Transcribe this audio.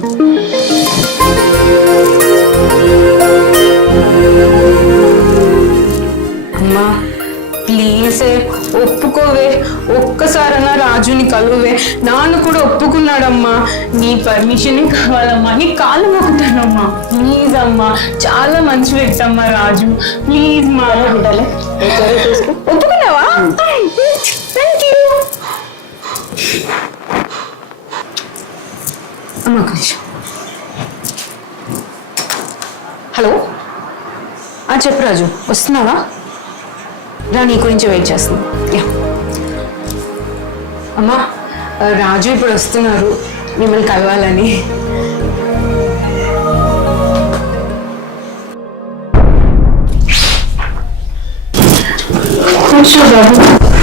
అమ్మా ప్లీజ్ ఒప్పుకోవే, ఒక్కసారన్నా రాజుని కలువే. నాన్న కూడా ఒప్పుకున్నాడమ్మా. నీ పర్మిషన్ కావాలమ్మా, నీ కాళ్ళు మొక్కుతానమ్మా. ప్లీజ్ అమ్మా, చాలా మంచి వ్యక్తి అమ్మా రాజు. ప్లీజ్ మా ఉండాలి. ఒప్పుకున్నావా? థ్యాంక్ యూ అమ్మా. ఒక నిమిషం. హలో, చెప్పు రాజు, వస్తున్నావా? రా, నీ గురించి వెయిట్ చేస్తున్నాను. యా అమ్మా, రాజు ఇప్పుడు వస్తున్నారు మిమ్మల్ని కలవాలని. బాబు